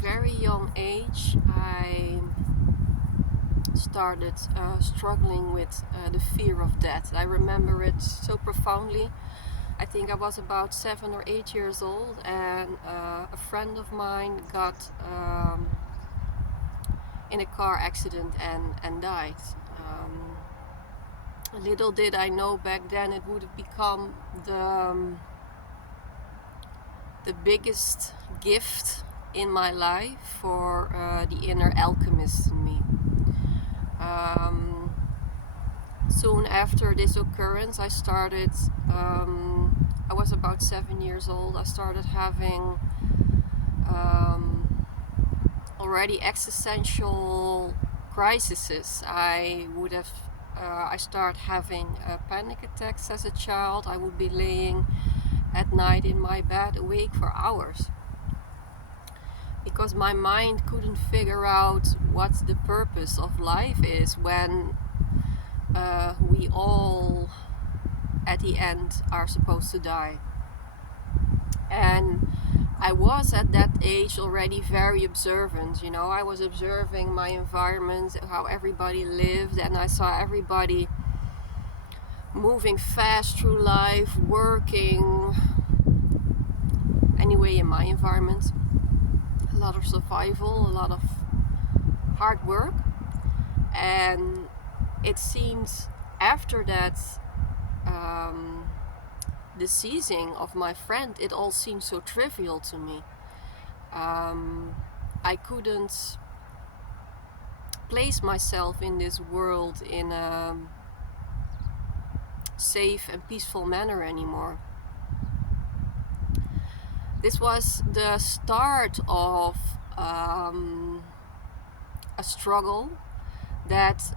very young age, I started struggling with the fear of death. I remember it so profoundly. I think I was about 7 or 8 years old, and a friend of mine got in a car accident and died. Little did I know back then it would have become the biggest gift in my life for the inner alchemist in me. Soon after this occurrence, I started, I was about 7 years old, I started having already existential crises. I started having panic attacks as a child. I would be laying at night in my bed awake for hours because my mind couldn't figure out what the purpose of life is when we all at the end are supposed to die. And I was at that age already very observant, I was observing my environment, how everybody lived, and I saw everybody moving fast through life, working anyway in my environment. A lot of survival, a lot of hard work. And it seemed after that the ceasing of my friend, it all seemed so trivial to me. I couldn't place myself in this world in a safe and peaceful manner anymore. This was the start of a struggle that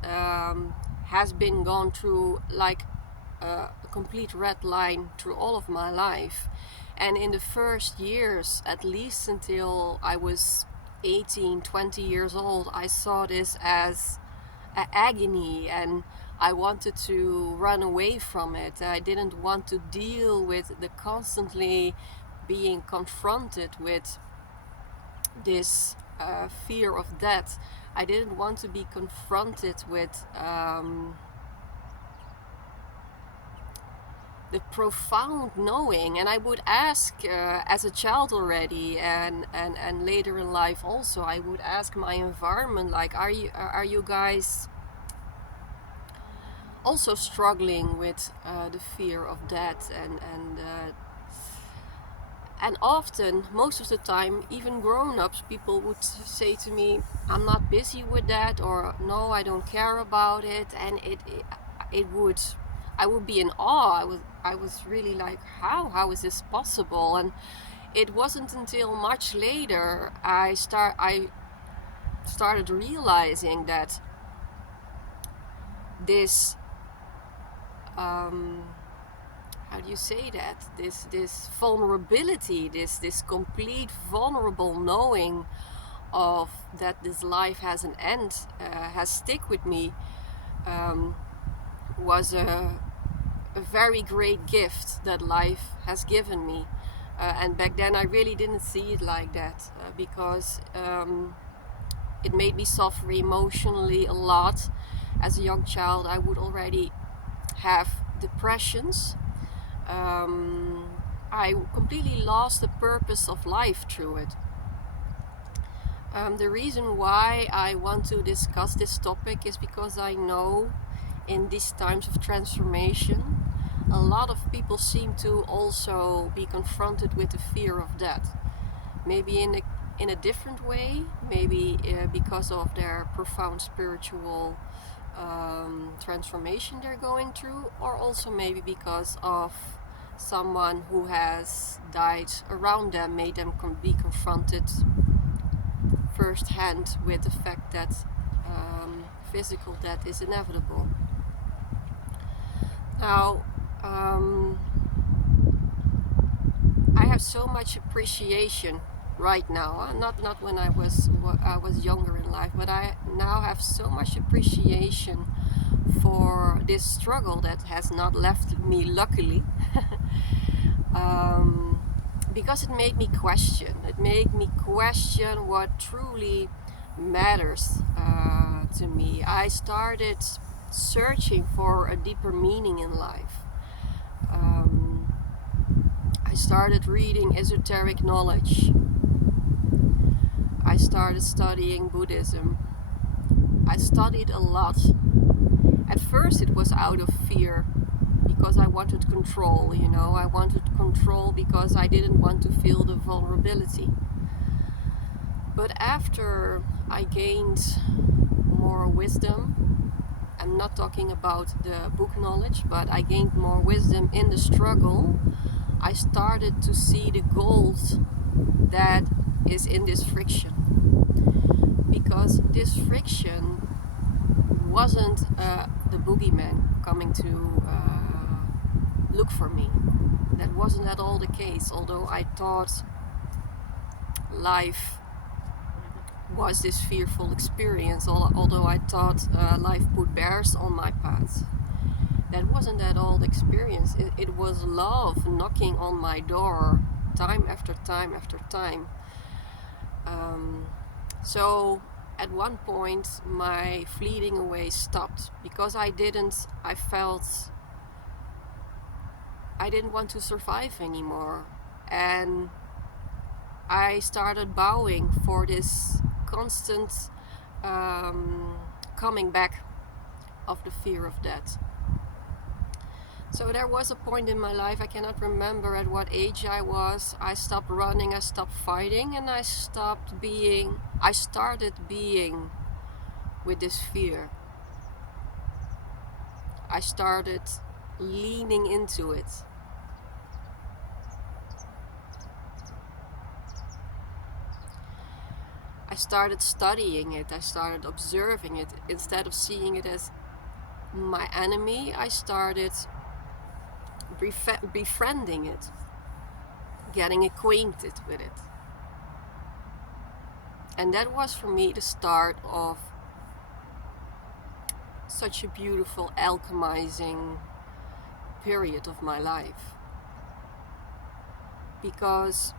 has been gone through like a complete red line through all of my life. And in the first years, at least until I was 18, 20 years old, I saw this as an agony, and I wanted to run away from it. I didn't want to deal with the constantly being confronted with this fear of death. I didn't want to be confronted with the profound knowing. And I would ask as a child already, and later in life also, I would ask my environment, like, are you guys also struggling with the fear of death? And often, most of the time, even grown-ups, people would say to me, I'm not busy with that, or no, I don't care about it. And I would be in awe. I was really like, how is this possible? And it wasn't until much later I started realizing that this how do you say that? This vulnerability, this complete vulnerable knowing of that this life has an end, has stick with me, was a very great gift that life has given me. And back then I really didn't see it like that, because it made me suffer emotionally a lot. As a young child, I would already have depressions. I completely lost the purpose of life through it. The reason why I want to discuss this topic is because I know in these times of transformation, a lot of people seem to also be confronted with the fear of death. Maybe in a different way, maybe because of their profound spiritual transformation they're going through, or also maybe because of someone who has died around them, made them be confronted firsthand with the fact that physical death is inevitable. Now, I have so much appreciation right now, not when I was younger in life, but I now have so much appreciation for this struggle that has not left me, luckily. because it made me question. It made me question what truly matters to me. I started searching for a deeper meaning in life. I started reading esoteric knowledge. I started studying Buddhism. I studied a lot. At first it was out of fear, because I wanted control, I wanted control because I didn't want to feel the vulnerability. But after I gained more wisdom, I'm not talking about the book knowledge, but I gained more wisdom in the struggle, I started to see the gold that is in this friction. Because this friction wasn't the boogeyman coming to look for me. That wasn't at all the case, although I thought life was this fearful experience, although I thought life put bears on my path. That wasn't at all the experience. It was love knocking on my door time after time after time. So at one point my fleeting away stopped, because I felt I didn't want to survive anymore, and I started bowing for this constant coming back of the fear of death. So there was a point in my life, I cannot remember at what age I was, I stopped running, I stopped fighting, and I started being with this fear. I started leaning into it. I started studying it, I started observing it. Instead of seeing it as my enemy, I started befriending it, getting acquainted with it. And that was for me the start of such a beautiful alchemizing period of my life. Because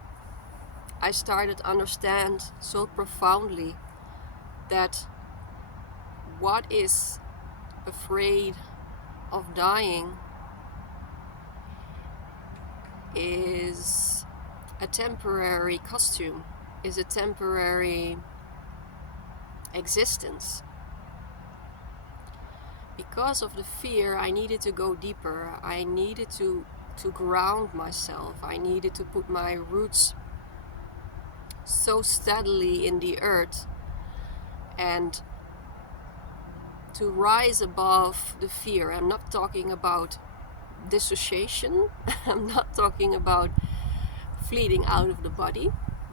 I started to understand so profoundly that what is afraid of dying is a temporary costume, is a temporary existence. Because of the fear, I needed to go deeper. I needed to ground myself. I needed to put my roots so steadily in the earth and to rise above the fear. I'm not talking about dissociation. I'm not talking about fleeting out of the body,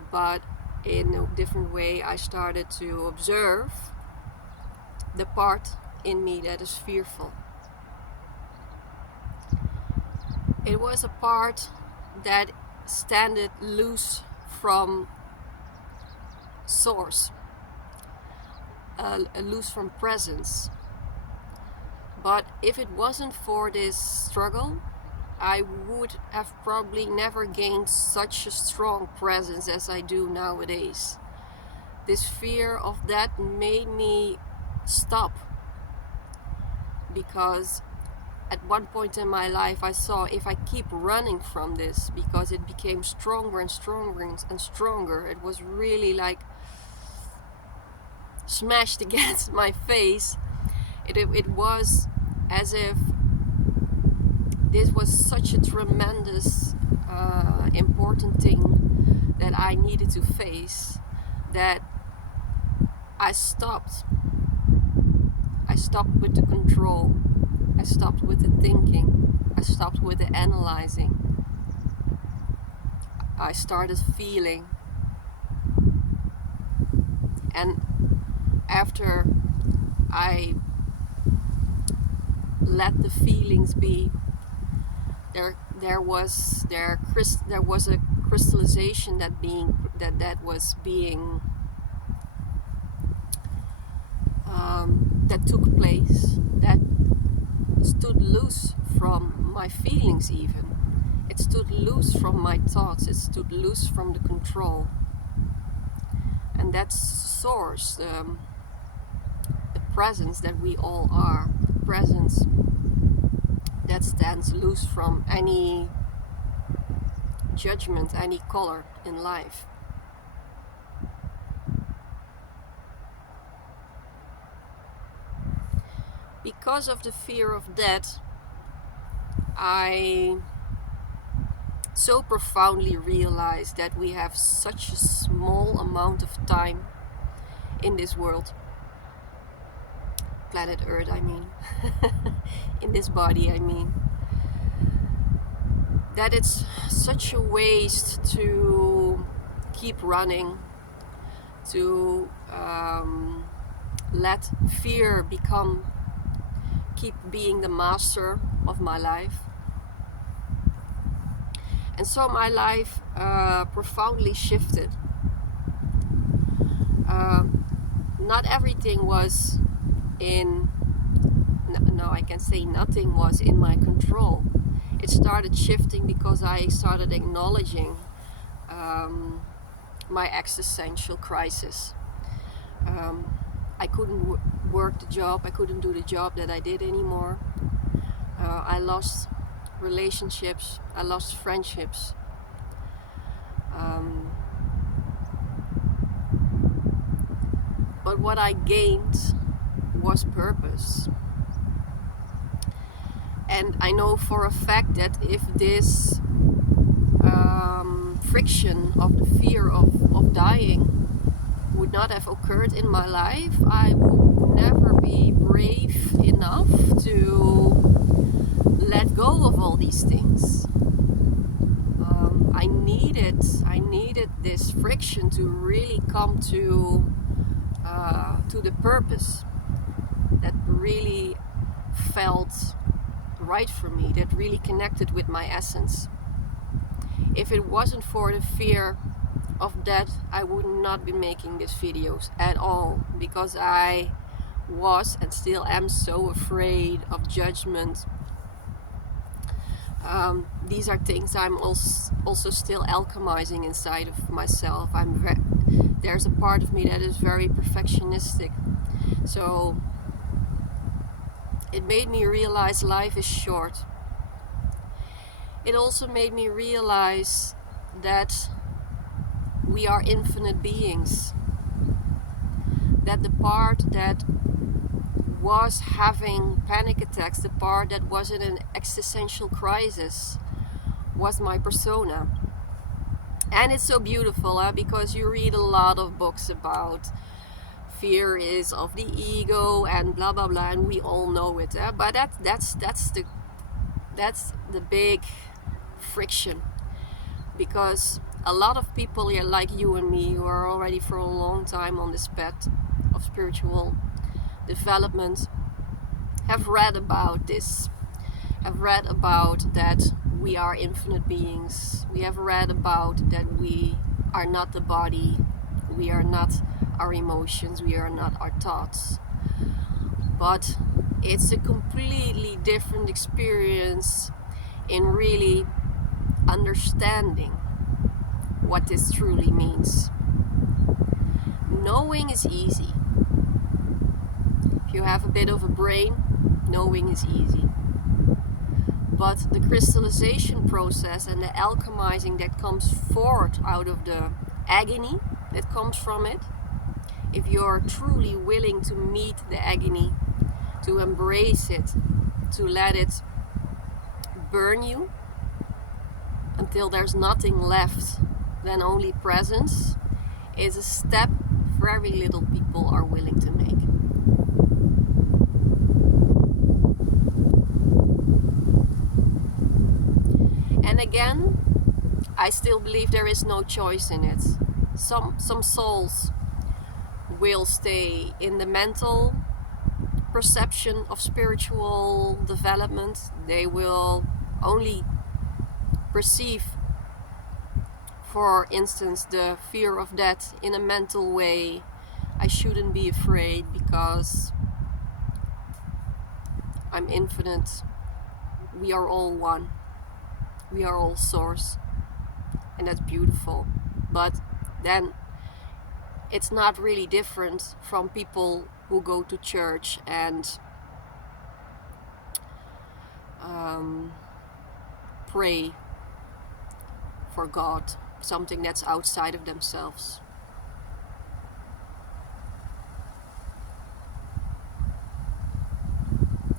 but in a different way I started to observe the part in me that is fearful. It was a part that standed loose from source, loose from presence. But if it wasn't for this struggle, I would have probably never gained such a strong presence as I do nowadays. This fear of that made me stop, because at one point in my life I saw, if I keep running from this, because it became stronger and stronger and stronger, it was really like smashed against my face. It was as if this was such a tremendous important thing that I needed to face, that I stopped with the control, I stopped with the thinking, I stopped with the analyzing. I started feeling, and after I let the feelings be, there was a crystallization that was being that took place, that stood loose from my feelings even. It stood loose from my thoughts. It stood loose from the control. And that's source, the presence that we all are. The presence that stands loose from any judgment, any color in life. Because of the fear of death, I so profoundly realized that we have such a small amount of time in this world, planet Earth I mean, in this body I mean, that it's such a waste to keep running, to let fear keep being the master of my life. And so my life profoundly shifted. Not everything was I can say nothing was in my control. It started shifting because I started acknowledging my existential crisis. I couldn't work the job, I couldn't do the job that I did anymore. I lost relationships, I lost friendships. But what I gained was purpose. And I know for a fact that if this friction of the fear of dying would not have occurred in my life, I would never be brave enough to let go of all these things. I needed this friction to really come to the purpose that really felt right for me, that really connected with my essence. If it wasn't for the fear of death, I would not be making these videos at all, because I was and still am so afraid of judgment. These are things I'm also still alchemizing inside of myself. There's a part of me that is very perfectionistic. So it made me realize life is short. It also made me realize that we are infinite beings. That the part that was having panic attacks, the part that was in an existential crisis, was my persona. And it's so beautiful, because you read a lot of books about fear is of the ego and blah blah blah, and we all know it. But that's the big friction, because a lot of people here, like you and me, who are already for a long time on this path of spiritual development, have read about this, have read about that we are infinite beings. We have read about that we are not the body, we are not our emotions, we are not our thoughts. But it's a completely different experience in really understanding what this truly means. Knowing is easy. If you have a bit of a brain, knowing is easy. But the crystallization process and the alchemizing that comes forth out of the agony that comes from it, if you're truly willing to meet the agony, to embrace it, to let it burn you until there's nothing left than only presence, is a step very little people are willing to make. And again, I still believe there is no choice in it. Some souls will stay in the mental perception of spiritual development. They will only perceive, for instance, the fear of death in a mental way. I shouldn't be afraid because I'm infinite. We are all one. We are all source, and that's beautiful. But then it's not really different from people who go to church and pray for God, something that's outside of themselves.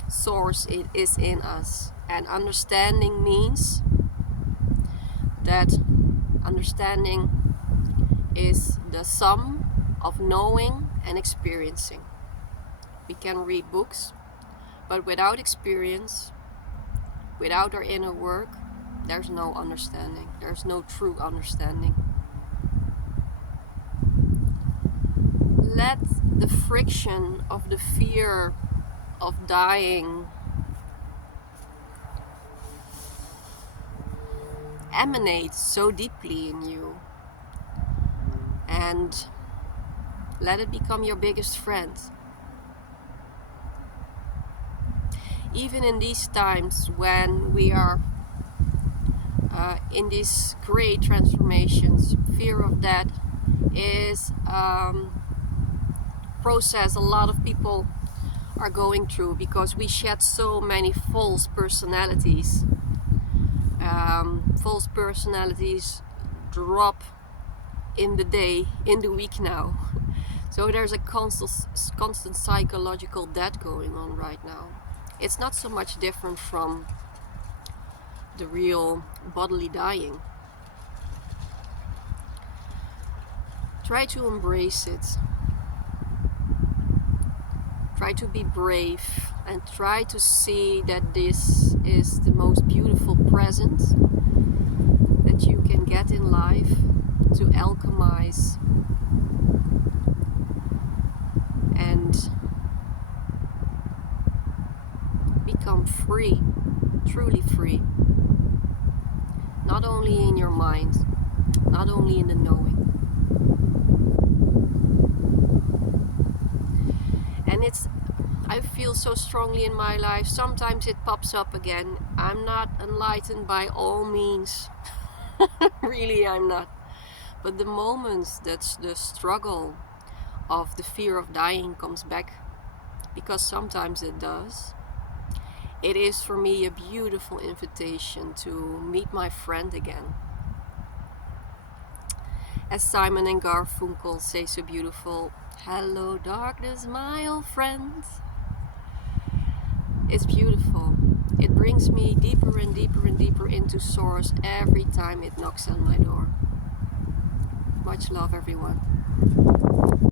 Source, it is in us, and understanding means that understanding is the sum of knowing and experiencing. We can read books, but without experience, without our inner work, there's no understanding. There's no true understanding. Let the friction of the fear of dying emanate so deeply in you, and let it become your biggest friend. Even in these times when we are in these great transformations, fear of death is process a lot of people are going through, because we shed so many false personalities. False personalities drop in the day, in the week now. So there's a constant psychological death going on right now. It's not so much different from the real bodily dying. Try to embrace it. Try to be brave and try to see that this is the most beautiful present that you can get in life, to alchemize and become free, truly free. Not only in your mind, not only in the knowing. And I feel so strongly in my life, sometimes it pops up again. I'm not enlightened by all means. Really, I'm not. But the moments that the struggle of the fear of dying comes back, because sometimes it does, it is for me a beautiful invitation to meet my friend again. As Simon and Garfunkel say so beautiful, "Hello darkness, my old friend." It's beautiful. It brings me deeper and deeper and deeper into source every time it knocks on my door. Much love, everyone.